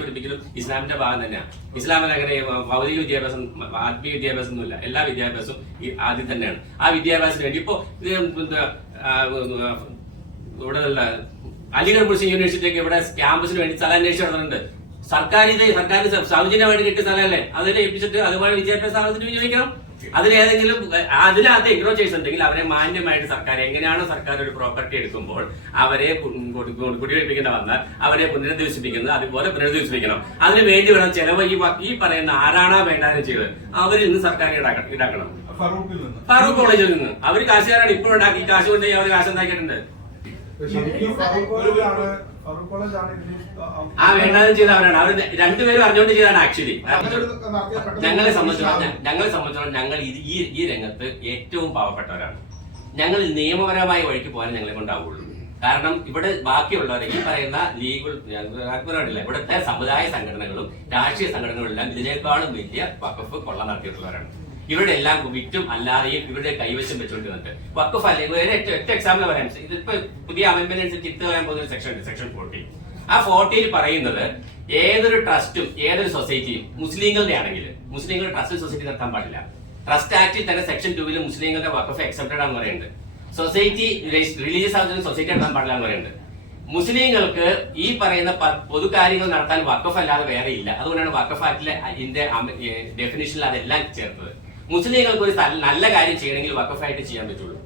പഠിപ്പിക്കലും ഇസ്ലാമിന്റെ ഭാഗം തന്നെയാണ്. ഇസ്ലാമിൽ അങ്ങനെ ഭൗതിക വിദ്യാഭ്യാസം ആത്മീയ വിദ്യാഭ്യാസം ഒന്നുമില്ല എല്ലാ വിദ്യാഭ്യാസവും ഈ ആദ്യം തന്നെയാണ്. ആ വിദ്യാഭ്യാസത്തിന് വേണ്ടി ഇപ്പോ ഇവിടെ അലിഗഡ് മുസ്ലിം യൂണിവേഴ്സിറ്റിയൊക്കെ ഇവിടെ ക്യാമ്പസിന് വേണ്ടി സ്ഥലം നടത്തുന്നുണ്ട് സർക്കാർ ഇത് സർക്കാർ സൗജന്യമായിട്ട് കിട്ടിയ സ്ഥലമല്ലേ? അതിനെ ഏൽപ്പിച്ചിട്ട് അതുപോലെ വിദ്യാഭ്യാസ സ്ഥാപനത്തിന് വിനിയോഗിക്കണം അതിലേതെങ്കിലും അതിനകത്ത് എൻക്രോച്ചേഴ്സ് ഉണ്ടെങ്കിൽ അവരെ മാന്യമായിട്ട് സർക്കാർ എങ്ങനെയാണ് സർക്കാർ ഒരു പ്രോപ്പർട്ടി എടുക്കുമ്പോൾ അവരെ കു- കു- കു- കുടിയൊഴിപ്പിക്കേണ്ട വന്നാൽ അവരെ പുനരധിവസിപ്പിക്കുന്നത് അതുപോലെ പുനരധിവസിപ്പിക്കണം. അതിന് വേണ്ടി വേണം ചെലവ് ഈ ഈ പറയുന്ന ആരാണോ വേണ്ടാനും ചെയ്തത് അവർ ഇന്ന് സർക്കാർ ഈടാക്കണം ഫറൂഖ് കോളേജിൽ നിന്ന്. അവർ കാശുകാരാണ്. ഇപ്പോഴും ഉണ്ടാക്കി കാശ് കൊണ്ടുപോയി അവർ കാശ് ഉണ്ടാക്കിയിട്ടുണ്ട് ആ വേണ്ടാനും ചെയ്തവരാണ് അവർ രണ്ടുപേരും അറിഞ്ഞുകൊണ്ട് ചെയ്താണ് ആക്ച്വലി ഞങ്ങളെ സംബന്ധിച്ചിടത്തോളം ഞങ്ങളെ സംബന്ധിച്ചിടത്തോളം ഞങ്ങൾ ഇത് ഈ ഈ രംഗത്ത് ഏറ്റവും പാവപ്പെട്ടവരാണ്. ഞങ്ങൾ നിയമപരമായ വഴിക്ക് പോകാൻ ഞങ്ങളെ കൊണ്ടാവുള്ളൂ. കാരണം ഇവിടെ ബാക്കിയുള്ളവർ ഈ പറയുന്ന ലീഗൽ ഞങ്ങളില്ല ഇവിടുത്തെ സമുദായ സംഘടനകളും രാഷ്ട്രീയ സംഘടനകളും എല്ലാം ഇതിനേക്കാളും വലിയ വകുപ്പ് കൊള്ള നടത്തിയിട്ടുള്ളവരാണ്. ഇവരുടെ എല്ലാം വിറ്റും അല്ലാതെയും ഇവരുടെ കൈവശം വെച്ചുകൊണ്ട് വന്നത്. വക്കഫ് അല്ലെങ്കിൽ ഒരു ഒറ്റ- എക്സാമ്പിൾ പറയാം. ഇതിപ്പോ പുതിയ അമെന്റ്മെന്റ് ഇത്ത് പറയാൻ പോകുന്ന സെക്ഷൻ ഉണ്ട് സെക്ഷൻ ഫോർട്ടി ആ ഫോർട്ടിയിൽ പറയുന്നത് ഏതൊരു ട്രസ്റ്റും ഏതൊരു സൊസൈറ്റിയും മുസ്ലിങ്ങളുടെ ആണെങ്കിൽ മുസ്ലിങ്ങളുടെ ട്രസ്റ്റ് സൊസൈറ്റി നടത്താൻ പാടില്ല. ട്രസ്റ്റ് ആക്ടിൽ തന്നെ സെക്ഷൻ ടൂവിൽ മുസ്ലിങ്ങളുടെ വക്കഫ് എക്സെപ്റ്റഡ് ആണെന്ന് പറയുന്നത് സൊസൈറ്റി റിലീജിയസ് ആവശ്യം സൊസൈറ്റി നടത്താൻ പാടില്ല എന്ന് പറയുന്നുണ്ട്. മുസ്ലിങ്ങൾക്ക് ഈ പറയുന്ന പൊതു പൊതുകാര്യങ്ങൾ നടത്താൻ വക്കഫ് അല്ലാതെ വേറെ ഇല്ല. അതുകൊണ്ടാണ് വക്കഫ് ആക്ടിലെ ഇതിന്റെ ഡെഫിനിഷനിൽ അതെല്ലാം ചേർത്തത്. മുസ്ലിങ്ങൾക്ക് ഒരു നല്ല കാര്യം ചെയ്യണമെങ്കിൽ വക്കഫായിട്ട് ചെയ്യാൻ പറ്റുള്ളൂ.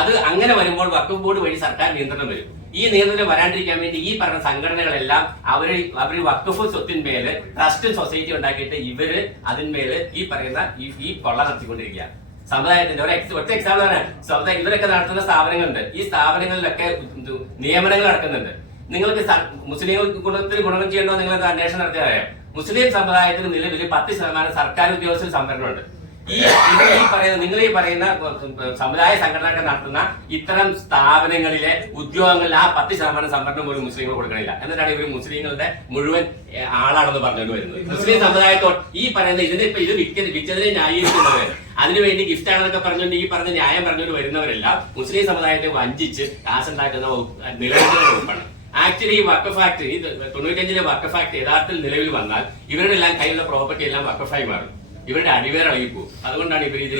അത് അങ്ങനെ വരുമ്പോൾ വക്കഫ് ബോർഡ് വഴി സർക്കാർ നിയന്ത്രണം വരും. ഈ നിയന്ത്രണം വരാണ്ടിരിക്കാൻ വേണ്ടി ഈ പറഞ്ഞ സംഘടനകളെല്ലാം അവർ അവർ വക്കഫ് സ്വത്തിന്മേൽ ട്രസ്റ്റ് സൊസൈറ്റി ഉണ്ടാക്കിയിട്ട് ഇവർ അതിന്മേൽ ഈ പറയുന്ന ഈ ഈ കൊള്ള നടത്തിക്കൊണ്ടിരിക്കുക സമുദായത്തിന്റെ ഒരു ഒറ്റ എക്സാമ്പിൾ പറയാം സമുദായം ഇവരൊക്കെ നടത്തുന്ന സ്ഥാപനങ്ങളുണ്ട്. ഈ സ്ഥാപനങ്ങളിലൊക്കെ നിയമനങ്ങൾ നടക്കുന്നുണ്ട്. നിങ്ങൾക്ക് മുസ്ലിം കുടുംബത്തിൽ ഗുണം ചെയ്യണോ നിങ്ങൾ അന്വേഷണം നടത്തിയാൽ മുസ്ലിം സമുദായത്തിന് നിലവിൽ പത്ത് ശതമാനം സർക്കാർ ഉദ്യോഗസ്ഥർ സംവരണമുണ്ട്. ഈ ഈ പറയുന്ന നിങ്ങൾ ഈ പറയുന്ന സമുദായ സംഘടനകൾ നടത്തുന്ന ഇത്തരം സ്ഥാപനങ്ങളിലെ ഉദ്യോഗങ്ങളിൽ ആ പത്ത് ശതമാനം സംവരണം പോലും മുസ്ലിങ്ങൾ കൊടുക്കണില്ല. എന്നിട്ടാണ് ഇവർ മുസ്ലിങ്ങളുടെ മുഴുവൻ ആളാണെന്ന് പറഞ്ഞുകൊണ്ട് വരുന്നത്. മുസ്ലിം സമുദായത്തോട് ഈ പറയുന്ന ഇതിന്റെ ഇപ്പൊ ഇത് വിറ്റ വിറ്റതിനെ ന്യായീകരിക്കുന്നവർ അതിനുവേണ്ടി ഗിഫ്റ്റ് ആണെന്നൊക്കെ പറഞ്ഞുകൊണ്ട് ഈ പറഞ്ഞ ന്യായം പറഞ്ഞുകൊണ്ട് വരുന്നവരെല്ലാം മുസ്ലിം സമുദായത്തെ വഞ്ചിച്ച് കാശുണ്ടാക്കുന്ന നിലനിൽക്കുന്ന വകുപ്പാണ്. ആക്ച്വലി ഈ വക്കഫ് ആക്ട് തൊണ്ണൂറ്റഞ്ചിലെ വക്കഫ് ആക്ട് യഥാർത്ഥത്തിൽ നിലവിൽ വന്നാൽ ഇവരുടെ എല്ലാം കയ്യിലുള്ള പ്രോപ്പർട്ടി എല്ലാം വക്കഫായി മാറും ഇവരുടെ അടിവേർ അളകിപ്പോകും അതുകൊണ്ടാണ് ഇവർ ഇത്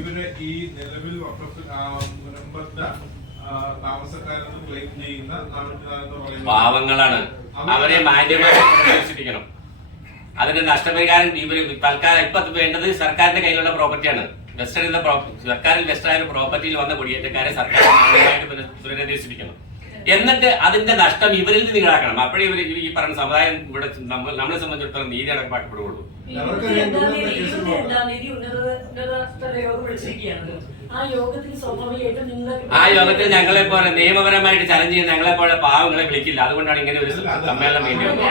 ഇവർ ഈ നിലവിൽ പാവങ്ങളാണ്. അവരെ മാന്യമായി അതിന്റെ നഷ്ടപരിഹാരം ഇവർ തൽക്കാലം ഇപ്പൊ വേണ്ടത് സർക്കാരിന്റെ കയ്യിലുള്ള പ്രോപ്പർട്ടിയാണ്. വെസ്റ്റേൺ എന്ന സർക്കാരിൽ വെസ്റ്റേൺ പ്രോപ്പർട്ടിയിൽ വന്ന കുടിയേറ്റക്കാരെ സർക്കാർ പുനരധിവസിപ്പിക്കണം. എന്നിട്ട് അതിന്റെ നഷ്ടം ഇവരിൽ നിന്ന് ഈടാക്കണം. അപ്പോഴേ ഇവർ ഈ പറഞ്ഞ സമുദായം ഇവിടെ നമ്മൾ നമ്മളെ സംബന്ധിച്ചിടത്തോളം നീതി നടപ്പാക്കപ്പെടുകയുള്ളൂ ആ യോഗത്തിൽ ഞങ്ങളെ പോലെ നിയമപരമായിട്ട് ചലഞ്ച് ചെയ്യുന്ന ഞങ്ങളെ പോലെ പാവങ്ങളെ വിളിക്കില്ല. അതുകൊണ്ടാണ് ഇങ്ങനെ ഒരു സമ്മേളനം വേണ്ടി വന്നത്.